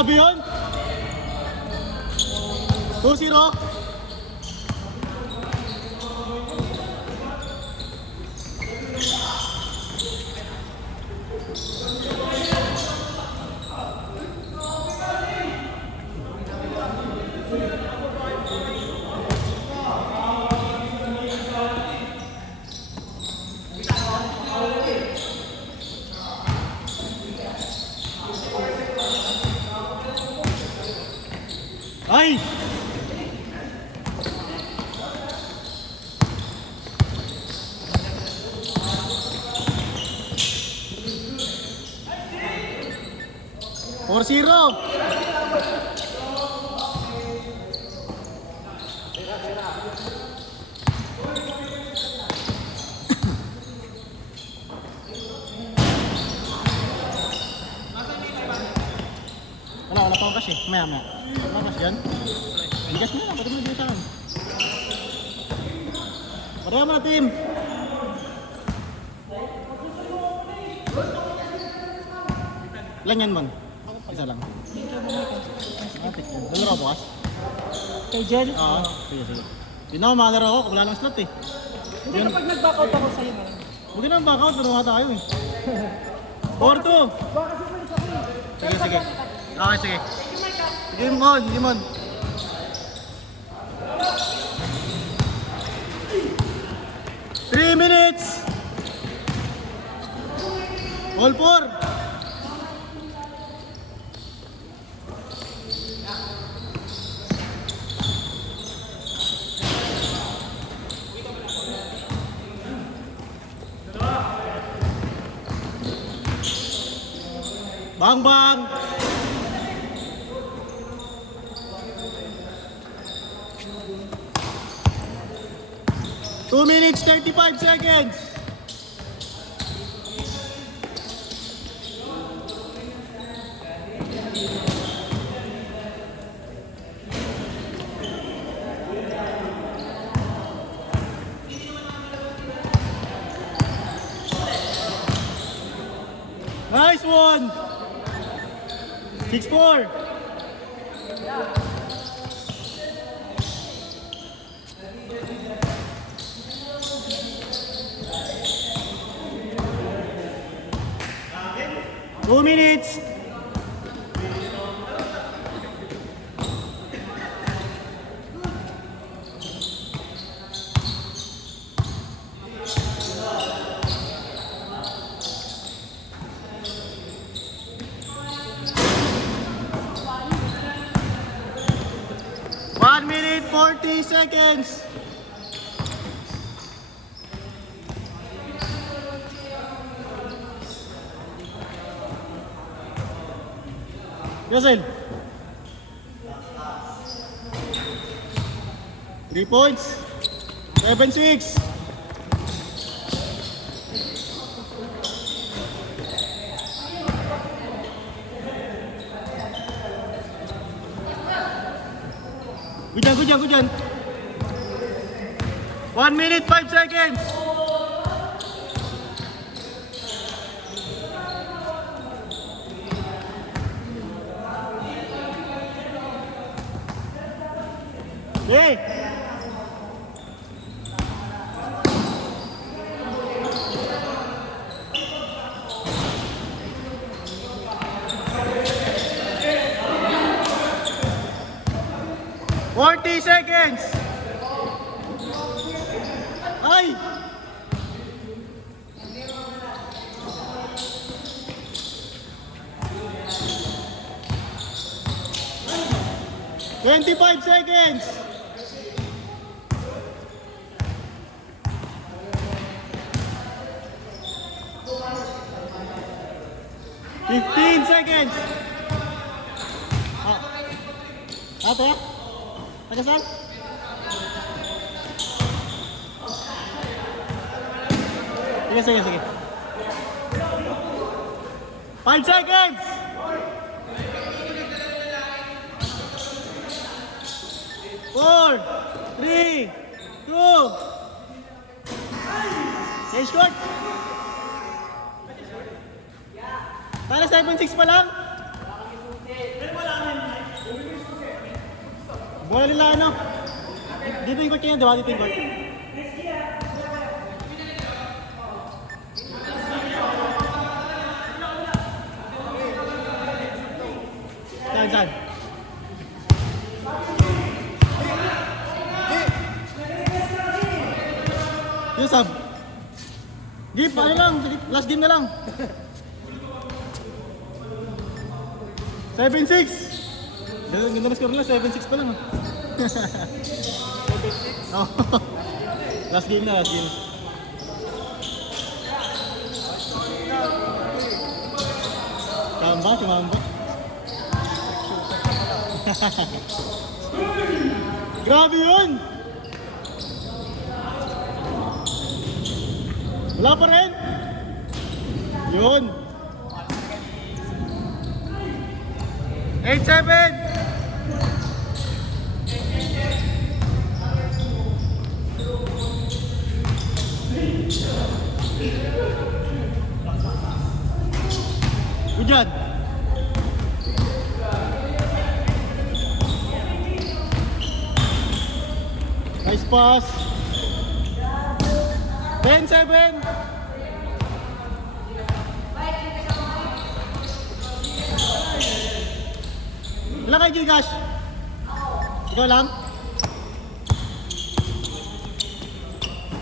Grabe yun. 2-0. Ay! Four zero. Wala pa ako kasi. Maya. Wala kasi yan. Bigas mo lang, pati mo na bigasan. Pareho mo na, team. Ilan yan, man? Isa lang. Lalaro bukas? Kay Jen? Oo. Sige. Hindi na ako makalaro ako, wala lang slot eh. Hindi na pag nag-backout ako sa'yo na. Huwag na backout, laro nga tayo eh. 4-2. Baka kasi malis ako eh. Sige. Okay, sige. Sige, Mon. 3 minutes. All 4. Bang! 2 minutes, 35 seconds. Nice one. 6-4. Two minutes. One minute, 40 seconds. Russell. 3 points. 7-6. Good dyan. 1 minute, 5 seconds. Hey! Forty seconds. Ay! $25 seconds. 15 seconds. Ate? Taga saan? Sige. 5 seconds. 4, 3, 2. Change court. Para 7-6 pa lang. Bola nila ano? Dito yung court niya, di ba? Dito yung court. Saan? Yung sub. Jeep, ano lang? Last game na lang. 7-6. Ganda na score nila, 7-6 pa lang. 7-6? Oo. Last game na, last game. Kamba, kumamba. Grabe yun! Wala pa rin! Yun! 8-7! Hujan! Nice pass! 10-7! Wala kayo, Gigash? Ikaw lang?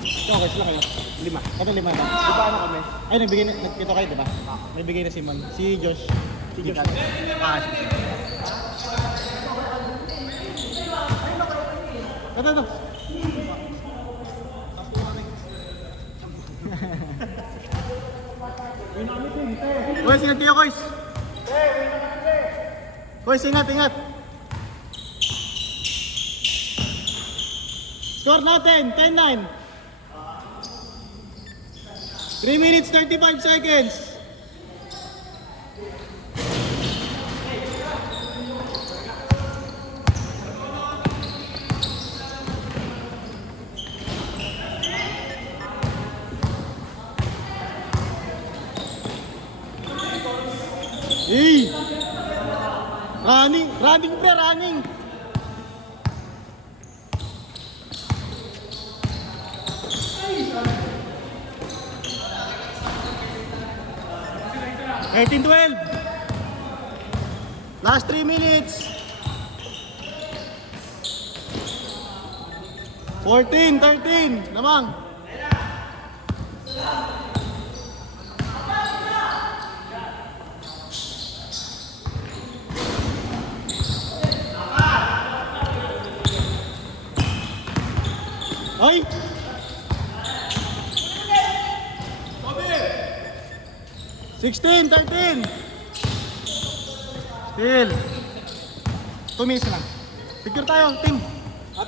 Ikaw, okay, sila kayo? 5. Ito 5 na. Di ba ano kami? Ay, nagbigay na, nagkito kayo, diba? Nagbigay na si Man. Si Josh. Si Josh. Ah, sige. Ito. Uy, singat kayo, Koys. Koys, ingat. Score natin, 10-9. 3 minutes, 35 seconds. Hey! Running pre, running! Eighteen, 12. Last 3 minutes. 14-13. Namang. Ay! 16-13. Still. 2 minutes na lang. Picture tayo, team.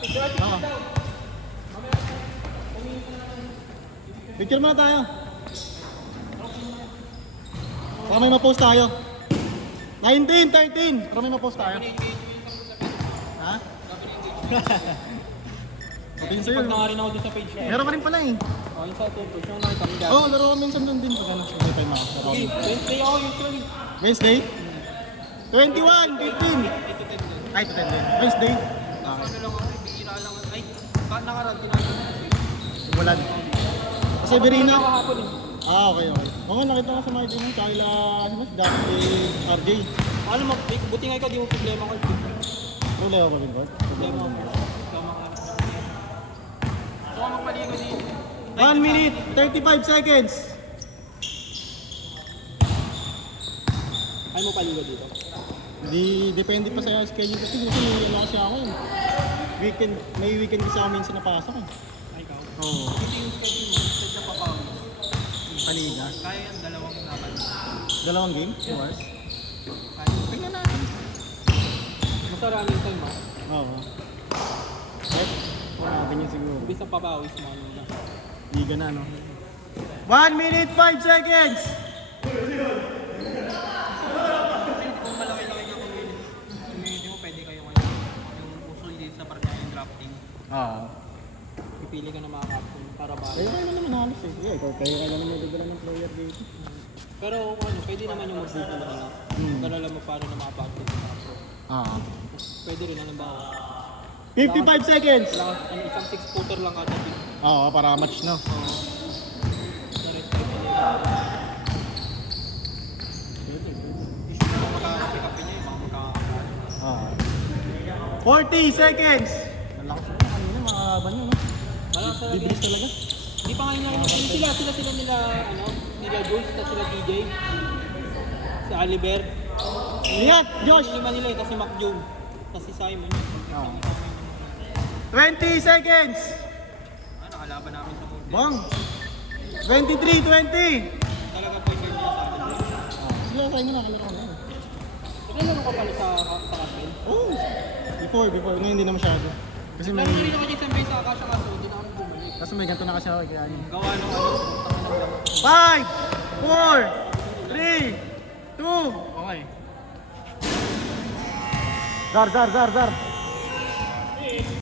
Picture. Oo. Picture muna tayo. Para may ma-post tayo. 19-13. Para may ma-post tayo. Ha? Sabihin sa'yo. Pag nakarin ako dun sa page ko. Meron pa rin pala eh. Oh, yung sa tutos, yung nakita mo dati. Oo, laro ko minsan doon din pag ano. May time ako. Laro Okay, ko. Wednesday ako usually. Wednesday? 21, 15. 8 to 10 din. Ay, 10 din. Wednesday? Ano lang ako, bihira lang. Ay, nakarad ko na. Umulan. Kasi Berina. Ako hapon eh. Ah, okay. Oo, nakita ko sa mga ito ng Kyla, dati RJ. Ano mo, buti nga ikaw, di mo problema ko. Wala ako rin, Bart. Problema ko. Tama ka. So, ang magpaligo dito. 1 minute, 35 seconds. Ay mo paligo dito. Hindi, depende pa sa schedule kasi ano kasi ako eh. May weekend kasi ako minsan napasok eh. Ay, ikaw. Oo. Hindi yung schedule mo, instead na papawi. Paliga. Kaya yung dalawang laban. 2 game? 2 hours? Kaya. Tingnan natin. Basta running time ha. Oo. Right? Natin yun siguro. Ibig sa papawis mo ano na. Liga na, no? 1 minute, 5 seconds! Kung malaki-laki ka community mo, pwede kayo ngayon. Yung uso dito sa partida yung drafting. Oo. Pipili ka ng mga captain para ba. Kayo naman halos eh. Yeah, kayo naman yung dugala ng player dito. Pero ano, pwede naman yung mag-buto na lang. Kung alam mo paano na makapag-buto sa pro. Oo. Pwede rin, halimbawa. 55 seconds. Wala, ano, isang 6-footer lang kada pick. Oo, para match na. Issue na makaka-pick up niya, yung mga magkakakaan. 40 seconds. Malakas na kanina, makakaban yun. Malakas talaga. Bibilis talaga. Hindi pa nga inaano. Sila nila, ano, nila Jules, at sila DJ. Si Oliver. Lihat, Josh. Lima nila yun, kasi Mac Jones. Kasi Simon. Ah. 20 seconds. Nakalaban namin sa Mountain. Bang. 23-20. Talaga po yung niya sa akin. Sila sa inyo nakalaro na. Nakalaro ka pala sa Castle. Oh. Before. Ngayon hindi na masyado. Kasi may... Lalo rin ako dyan sa Bay sa Akasha kaso, hindi na ako bumalik. Kasi may ganito na kasi ako. Kaya yun. Gawa nung ano, tangan ng lamot. 5, 4, 3, 2. Okay. Zar.